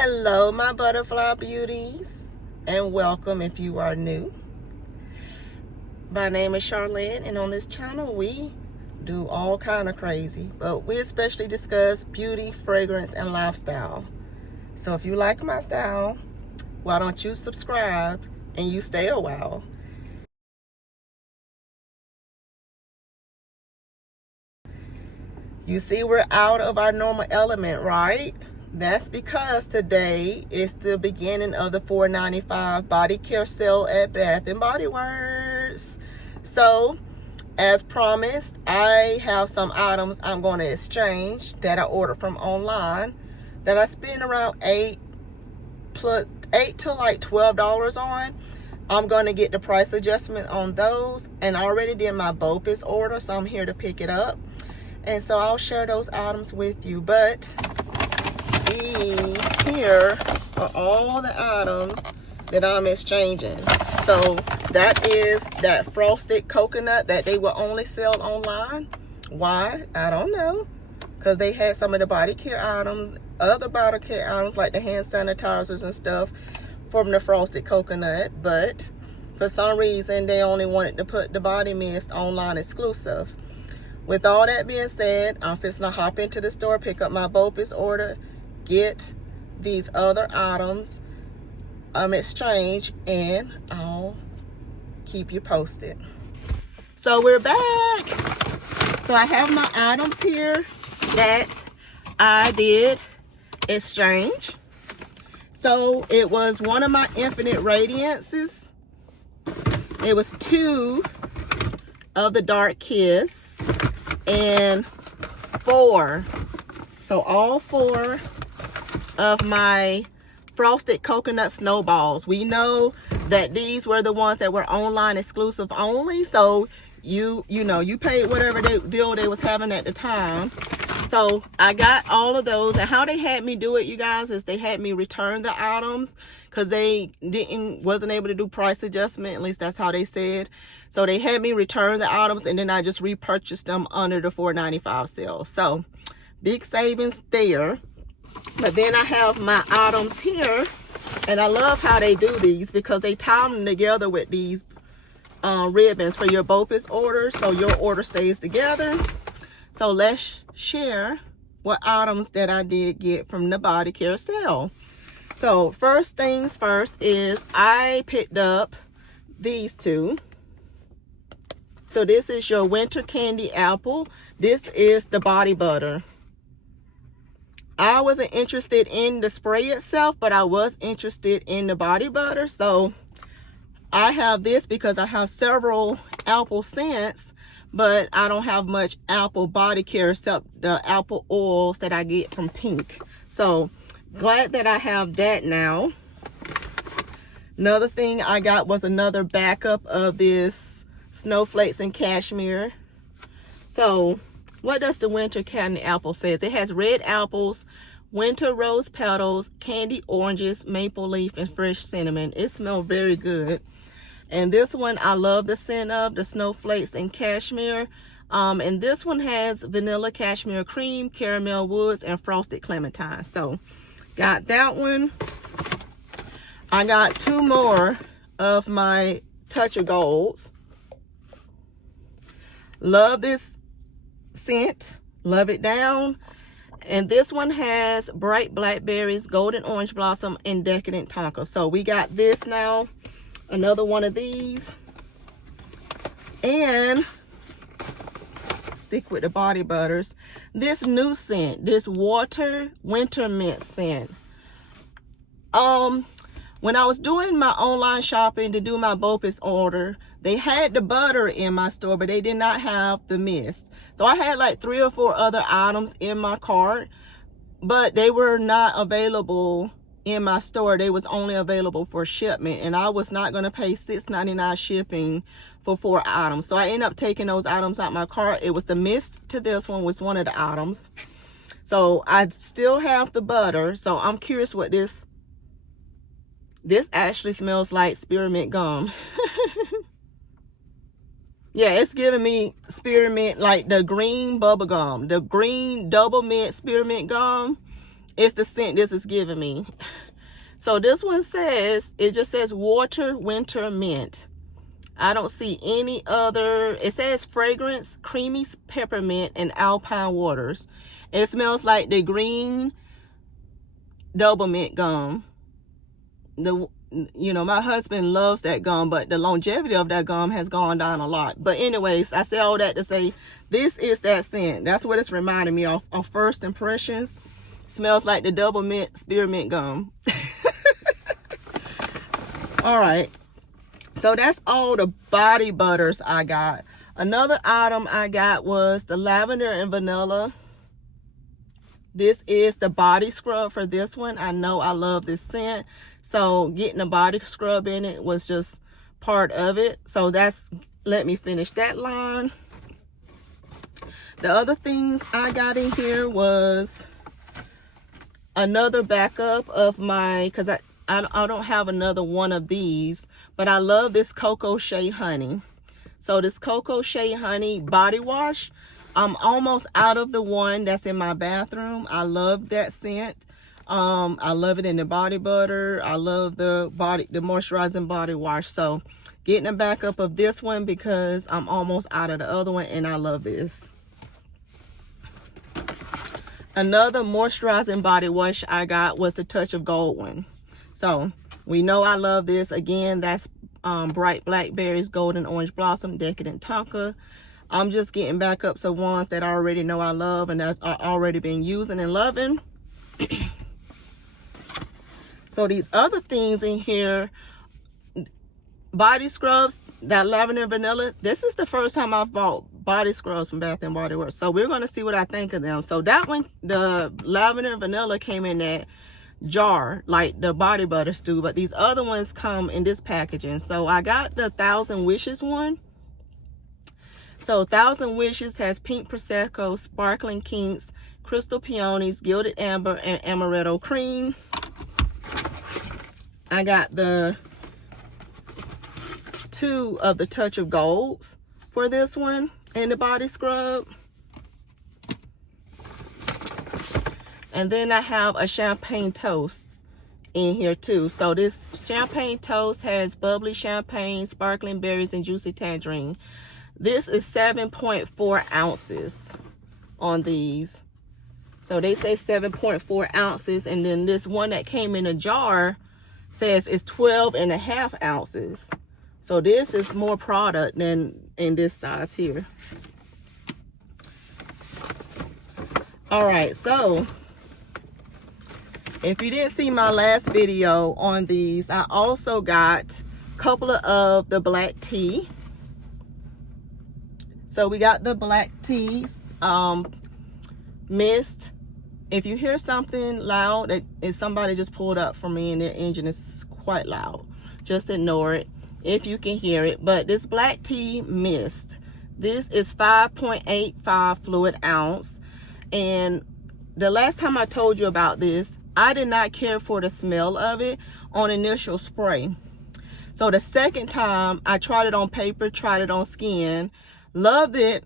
Hello, my butterfly beauties, and welcome if you are new. My name is Charlen, and on this channel we do all kind of crazy, but we especially discuss beauty, fragrance, and lifestyle. So if you like my style, why don't you subscribe and you stay a while. You see, we're out of our normal element, right? That's because today is the beginning of the $4.95 body care sale at Bath and Body Works. So, as promised, I have some items I'm going to exchange that I ordered from online that I spent around $8 to like $12 on. I'm going to get the price adjustment on those, and I already did my BOPIS order, so I'm here to pick it up. And so I'll share those items with you. But these here are all the items that I'm exchanging. So that is that frosted coconut that they will only sell online. Why? I don't know. Because they had some of the body care items, other body care items like the hand sanitizers and stuff from the frosted coconut. But for some reason, they only wanted to put the body mist online exclusive. With all that being said, I'm fixing to hop into the store, pick up my BOPIS order, get these other items exchange, and I'll keep you posted. So we're back. So I have my items here that I did exchange. So it was one of my Infinite Radiances. It was 2 of the Dark Kiss and 4. So all 4 of my frosted coconut snowballs. We know that these were the ones that were online exclusive only. So you paid whatever deal they was having at the time. So I got all of those, and how they had me do it, you guys, is they had me return the items because they wasn't able to do price adjustment. At least that's how they said. So they had me return the items, and then I just repurchased them under the $4.95 sale. So big savings there. But then I have my items here, and I love how they do these because they tie them together with these ribbons for your BOPIS order, so your order stays together. So let's share what items that I did get from the body care sale. So first things first is I picked up these 2. So this is your winter candy apple. This is the body butter. I wasn't interested in the spray itself, but I was interested in the body butter. So I have this because I have several apple scents, but I don't have much apple body care except the apple oils that I get from Pink. So glad that I have that now. Another thing I got was another backup of this snowflakes and cashmere. So what does the winter candy apple say? It has red apples, winter rose petals, candy oranges, maple leaf, and fresh cinnamon. It smells very good. And this one I love the scent of, the snowflakes and cashmere. And this one has vanilla cashmere cream, caramel woods, and frosted clementine. So got that one. I got 2 more of my Touch of Golds. Love this scent, love it down. And this one has bright blackberries, golden orange blossom, and decadent tonka. So we got this now, another one of these. And stick with the body butters, this new scent, this water winter mint scent. When I was doing my online shopping to do my BOPIS order, they had the butter in my store, but they did not have the mist. So I had like 3 or 4 other items in my cart, but they were not available in my store. They was only available for shipment, and I was not going to pay $6.99 shipping for 4 items. So I ended up taking those items out my cart. It was the mist to this one was one of the items. So I still have the butter. So I'm curious what this actually smells like spearmint gum. Yeah, it's giving me spearmint, like the green bubble gum, the green double mint spearmint gum. It's the scent this is giving me. So this one says, it just says water, winter, mint. I don't see any other. It says fragrance, creamy peppermint, and alpine waters. It smells like the green double mint gum. You know, my husband loves that gum, but the longevity of that gum has gone down a lot. But anyways, I say all that to say, this is that scent. That's what it's reminding me of first impressions. Smells like the double mint spearmint gum. All right. So that's all the body butters I got. Another item I got was the lavender and vanilla. This is the body scrub for this one. I know I love this scent. So getting a body scrub in it was just part of it. So that's, let me finish that line. The other things I got in here was another backup of my, because I don't have another one of these, but I love this Cocoa Shea Honey. So this Cocoa Shea Honey body wash, I'm almost out of the one that's in my bathroom. I love that scent. I love it in the body butter. I love the moisturizing body wash. So getting a backup of this one because I'm almost out of the other one and I love this. Another moisturizing body wash I got was the Touch of Gold one. So we know I love this. Again, that's Bright Blackberries, Golden Orange Blossom, Decadent Tonka. I'm just getting back up some ones that I already know I love and that I've already been using and loving. So these other things in here, body scrubs, that lavender and vanilla, this is the first time I've bought body scrubs from Bath and Body Works. So we're going to see what I think of them. So that one, the lavender and vanilla came in that jar like the body butters do, but these other ones come in this packaging. So I got the 1,000 Wishes one. So 1,000 Wishes has pink prosecco, sparkling kinks, crystal peonies, gilded amber, and amaretto cream. I got the 2 of the Touch of Golds for this one and the body scrub. And then I have a champagne toast in here too. So this champagne toast has bubbly champagne, sparkling berries, and juicy tangerine. This is 7.4 ounces on these. So they say 7.4 ounces. And then this one that came in a jar says it's 12.5 ounces. So this is more product than in this size here. All right, so if you didn't see my last video on these, I also got a couple of the black tea. So we got the black tea mist. If you hear something loud, it's somebody just pulled up for me and their engine is quite loud. Just ignore it if you can hear it. But this black tea mist, this is 5.85 fluid ounce. And the last time I told you about this, I did not care for the smell of it on initial spray. So the second time I tried it on paper, tried it on skin, loved it.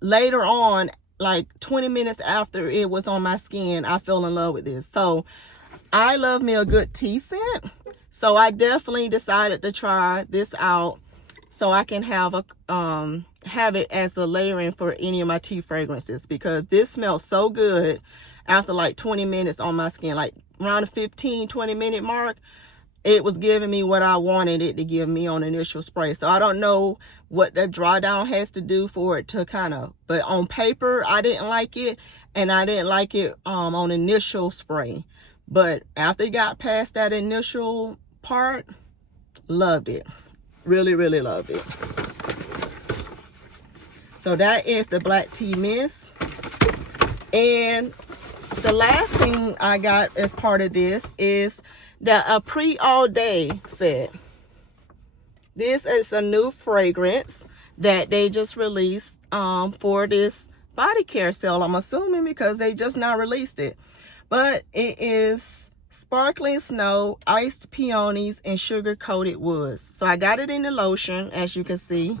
Later on, like 20 minutes after it was on my skin, I fell in love with this. So I love me a good tea scent. So I definitely decided to try this out so I can have it as a layering for any of my tea fragrances, because this smells so good after like 20 minutes on my skin. Like around the 15-20 minute mark, it was giving me what I wanted it to give me on initial spray. So I don't know what that dry down has to do for it to kind of, but on paper I didn't like it, and I didn't like it on initial spray. But after it got past that initial part, loved it. Really, really loved it. So that is the black tea mist. And the last thing I got as part of this is the Pre All Day set. This is a new fragrance that they just released for this body care sale, I'm assuming, because they just now released it. But it is sparkling snow, iced peonies, and sugar coated woods. So I got it in the lotion, as you can see,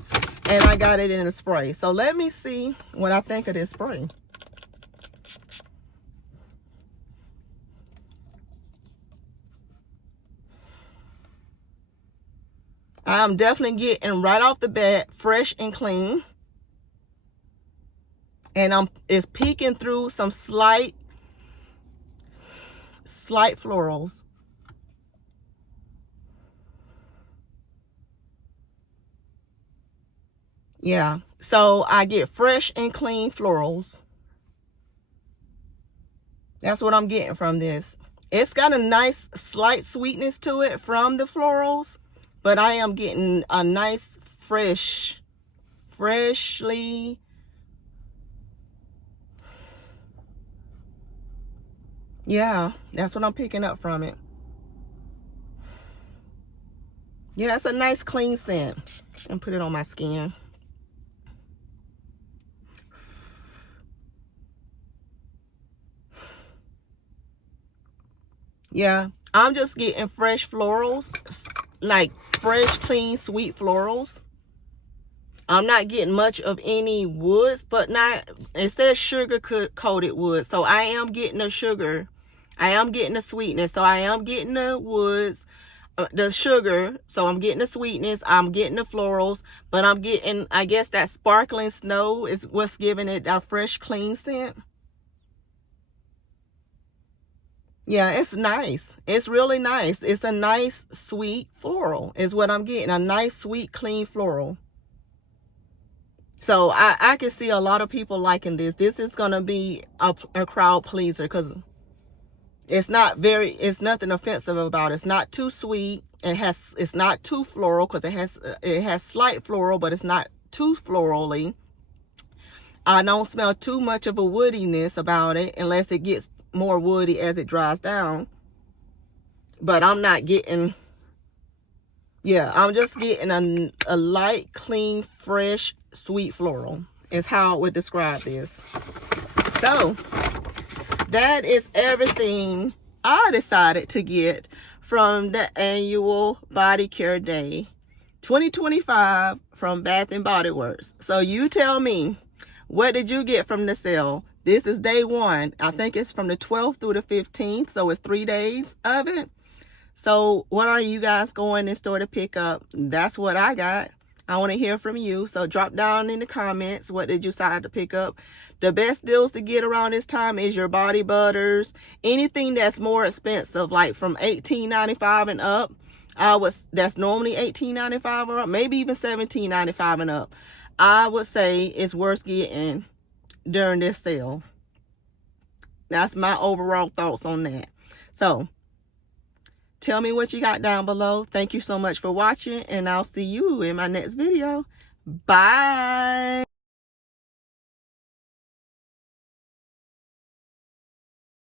and I got it in the spray. So let me see what I think of this spray. I'm definitely getting right off the bat fresh and clean. And it's peeking through some slight florals. Yeah, so I get fresh and clean florals. That's what I'm getting from this. It's got a nice slight sweetness to it from the florals, but I am getting a nice freshly, yeah, that's what I'm picking up from it. Yeah, it's a nice clean scent. And put it on my skin. Yeah, I'm just getting fresh florals, like fresh, clean, sweet florals. I'm not getting much of any woods, but not, it says sugar coated wood. So I am getting the sugar. I am getting the sweetness. So I am getting the woods, the sugar. So I'm getting the sweetness. I'm getting the florals, but I'm getting, I guess that sparkling snow is what's giving it a fresh, clean scent. Yeah, it's nice. It's really nice. It's a nice, sweet floral is what I'm getting. A nice, sweet, clean floral. So I can see a lot of people liking this. This is going to be a crowd pleaser because it's nothing offensive about it. It's not too sweet. It's not too floral because it has slight floral, but it's not too florally. I don't smell too much of a woodiness about it unless it gets more woody as it dries down. But I'm not getting, yeah, I'm just getting a light, clean, fresh, sweet floral is how I would describe this. So that is everything I decided to get from the annual body care day 2025 from Bath and Body Works. So you tell me, what did you get from the sale? This is day one. I think it's from the 12th through the 15th. So it's 3 days of it. So what are you guys going in store to pick up? That's what I got. I want to hear from you. So drop down in the comments. What did you decide to pick up? The best deals to get around this time is your body butters. Anything that's more expensive, like from $18.95 and up. That's normally $18.95 or up, maybe even $17.95 and up. I would say it's worth getting during this sale. That's my overall thoughts on that. So tell me what you got down below. Thank you so much for watching, and I'll see you in my next video. Bye.